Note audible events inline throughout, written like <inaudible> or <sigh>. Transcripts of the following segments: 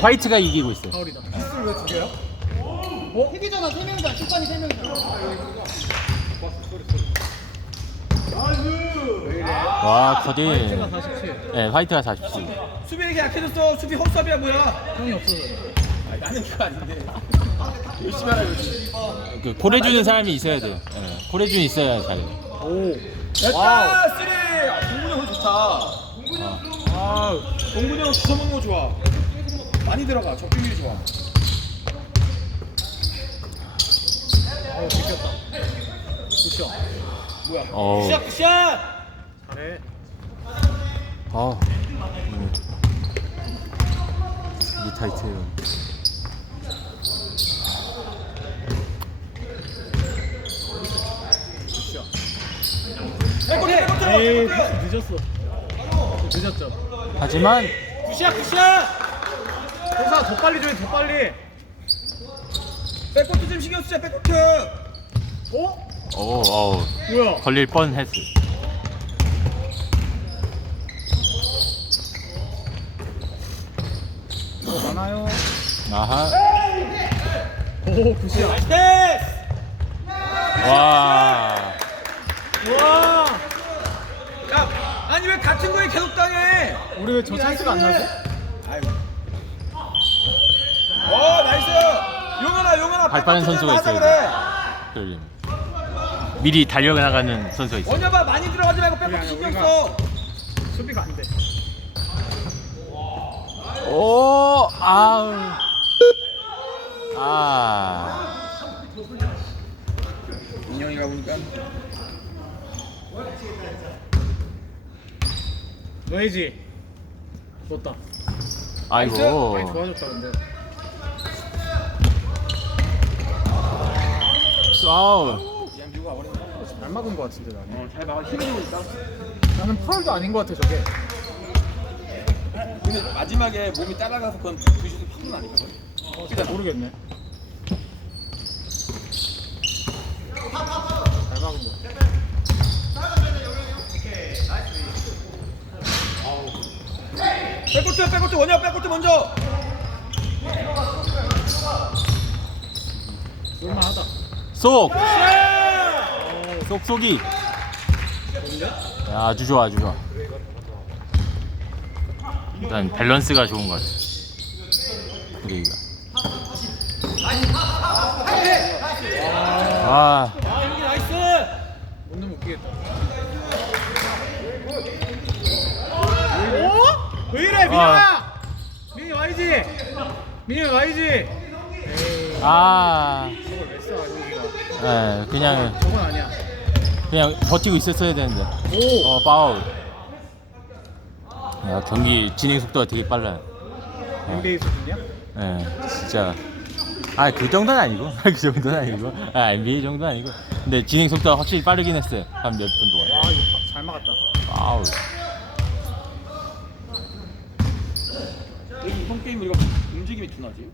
화이트가 이기고 있어요. 파울이다. 피스를 왜두 개야? 어? 세 개잖아, 세 명이다. 심판이 세 명이잖아. 와 커디. 화이트가 47. 네 화이트가 47. 수비 이렇게 약해졌어. 수비 헛삽이야 뭐야? 형이 없어서. 아니, 나는 그거 아닌데. 열심히 하라 이거지. 그 고래주는 사람이 있어야 돼요. 네, 고래준 있어야 잘해. 오. 됐다! 쓰리! 아, 좋다. 아, 동근이 형 주워 먹는 거 좋아. 많이 들어가. 적중률이 좋아. 아우, 비켰다. 굿샷. 뭐야? 어. 굿샷, 굿샷! 잘해. 아. 음. 이게 타이트해요. 백코트, 백코트! 에이! 늦었어. 늦었죠. 하지만 굿샷, 굿샷! 형사 더 빨리 줘야 더 빨리. 백코트 좀 신경 쓰자, 백코트! 어? 오, 어우, 뭐야? 걸릴 뻔했어. 많아요. 아하. 오, 굿샷. 패스! 와. 와. 같은 거에 계속 당해? 우리 왜 저 찬스가 안 나지? 아유. 어, 나이스! 용현아, 용현아! 발 빠른 선수가 있어야 그래. 미리 달려나가는 선수가 있어. 원여봐 많이 들어가지 말고 아니야, 신경 써. 수비가 안 돼. 오, 아우. 아. 인형이가 보니까 너희지. 좋다. 아이고. 많이 좋아졌다 근데. 아우. 잘 막은 것 같은데 나는. 어, 잘 막아 힘이 있다. 나는 파울도 아닌 것 같아 저게. 근데 마지막에 몸이 따라가서 그건 부시도 파는 아니거든. 어, 잘 모르겠네. 잘 막은 거. 백코트, 백코트 원여, 백코트 먼저. 쏠만하다. 쏙. 쏙쏙이. 야, 아주 좋아, 아주 좋아. 일단 밸런스가 좋은 것 같아. 우리가. 아, 아, 여기 나이스. 못 넣으면 웃기겠다. 어? 왜 이래 민영아? 민이 와이지? 민이 와이지? 아, 저걸 왜 써? 여기가. 예, 그냥 저건 아니야. 그냥 버티고 있었어야 되는데. 오. 어, 파울. 야, 경기 진행 속도가 되게 빨라요. NBA 수준이야? 예, 진짜. 아, 그 정도는 아니고. <laughs> 그 정도는 아니고. 아, NBA 정도는 아니고. 근데 진행 속도가 확실히 빠르긴 했어요. 한 몇 분 동안. 와 이거 파- 잘 막았다. 아우. 이번 게임 우리가 움직임이 둔하지.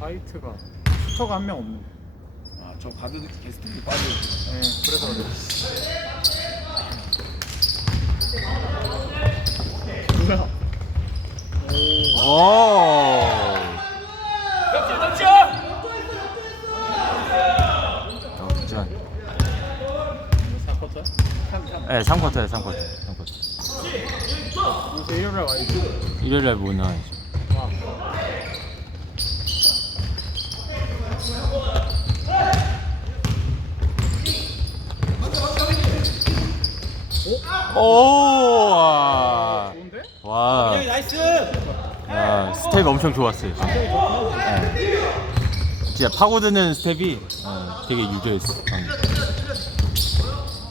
화이트가 슈터가 한 명 없네. 아, 저 가드 게스트들이 빠져. 네, 그래서 그래. 뭐야? 오. 역전. 사쿼터? 네, 3쿼터에 3쿼터. 3쿼터. 요새 일요일에 와이지. 일요일 날못 나와야죠. 와. 오. 와. 좋은데? 와. 나이스. 야, 스텝 엄청 좋았어요. 진짜. 네. 진짜 파고드는 스텝이 어, 되게 유조했어. 방금.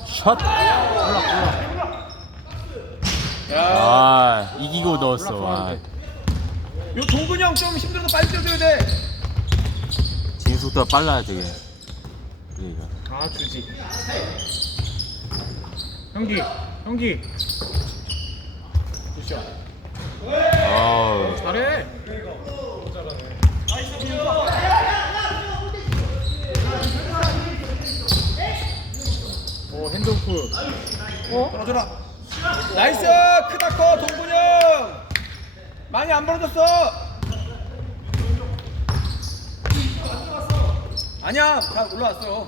샷. 야, 아, 이기고 넣었어. 와. 올라가는데. 요 동근이 형 좀 힘들어서 빨리 뛰어줘야 돼. 진행 속도가 빨라야 되게. 그러니까. 아 주지. 형기, 형기. 굿샷. 아우. 잘해. 오 핸드오프. 어? 떨어져라. 나이스! 크다 커 동근이 형 많이 안 벌어졌어! 아니야 잘 올라왔어.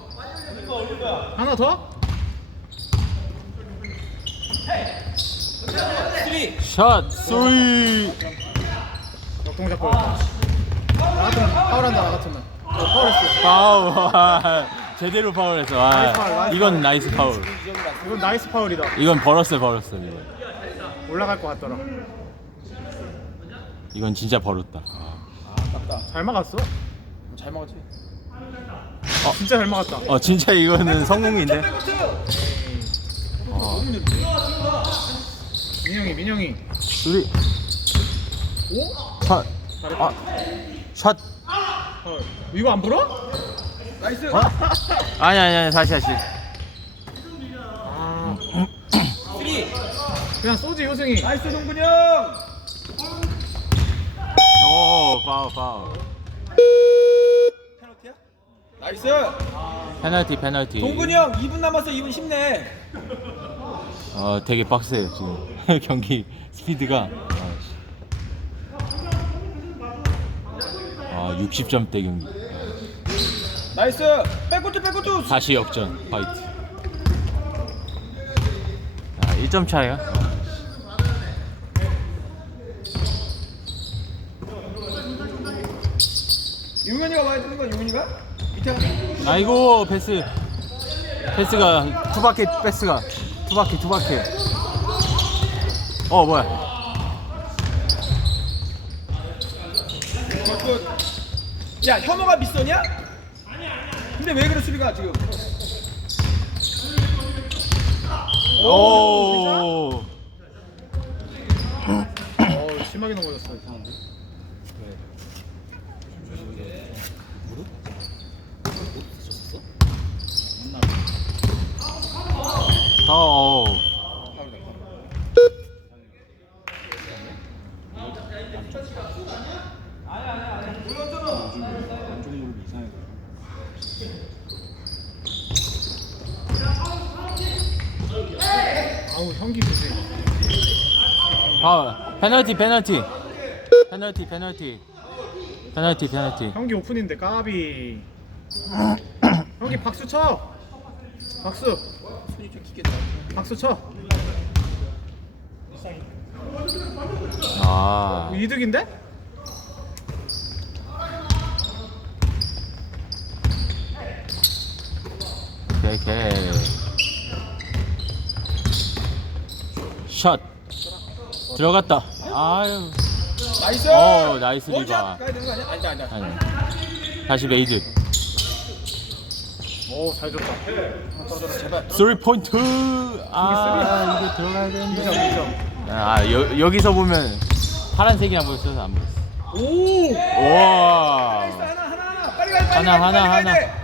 하나 더? 샷 쏘리 역동 잡고 나 같은 파울한다 나 같으면. 어, 파울했어. 파울 제대로 파울했어 나이스 파울, 아, 나이스 이건 파울. 나이스 파울. 이건 나이스 파울이다. 이건 벌었어 벌었어 이건. 올라갈 것 같더라. 이건 진짜 벌었다. 아깝다. 잘 막았어? 잘 먹었지. 진짜 잘 막았다. 어 진짜 이거는 성공인데? 어, 민영이 민영이. 오? 샷. 아, 샷. 헐. 이거 안 불어? 나이스. 아니 아니 아니 다시 다시. 아 쓰리. 그냥 쏘지 효승이. 나이스 동근이 형. 오 파울 파울. 페널티야? 나이스. 페널티 페널티. 동근이 형 2분 남았어 2분 쉽네. 어 되게 빡세요 지금. <laughs> 경기 스피드가. 아 60점대 경기 나이스! 백코트 백코트 다시 역전 파이트. 아 1점 차이야? 용현이가 와야 되는 거야 용현이가? 밑에 가 아이고 패스. 패스가 투바퀴 패스가. 투바퀴 투바퀴. 어 뭐야? 야 현호가 미선이야? 근데 왜 그래 수비가 지금? 오. 어 심하게 넘어졌어 이상한데 어, 어. 아 우 현기 좋지. 파울. 페널티 페널티. 페널티 페널티. 페널티 페널티. 현기 오픈인데 까비. 현기 박수 쳐. 박수. 손이 좀 깊게 박수 쳐. 아. 이득인데? 오케이 오케이 샷. 들어갔다. 아유. 나이스! 어, 나이스 원샷! 리바. 가야 되는 거 아니야? 아니다 아니다 아니. 다시 메이드. 오잘 줬다. 떨어져라 제발. 3 포인트. 아 이거 들어가야 2점 되는데. 2점 아 여, 여기서 보면 파란색이랑 보였어서 안 보였어. 오! 와. 하나 하나 빨리 가야 돼 하나, 빨리 하나, 가야 돼, 빨리 가야 하나. 돼.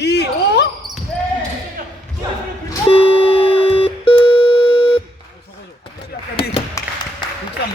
E. Oh!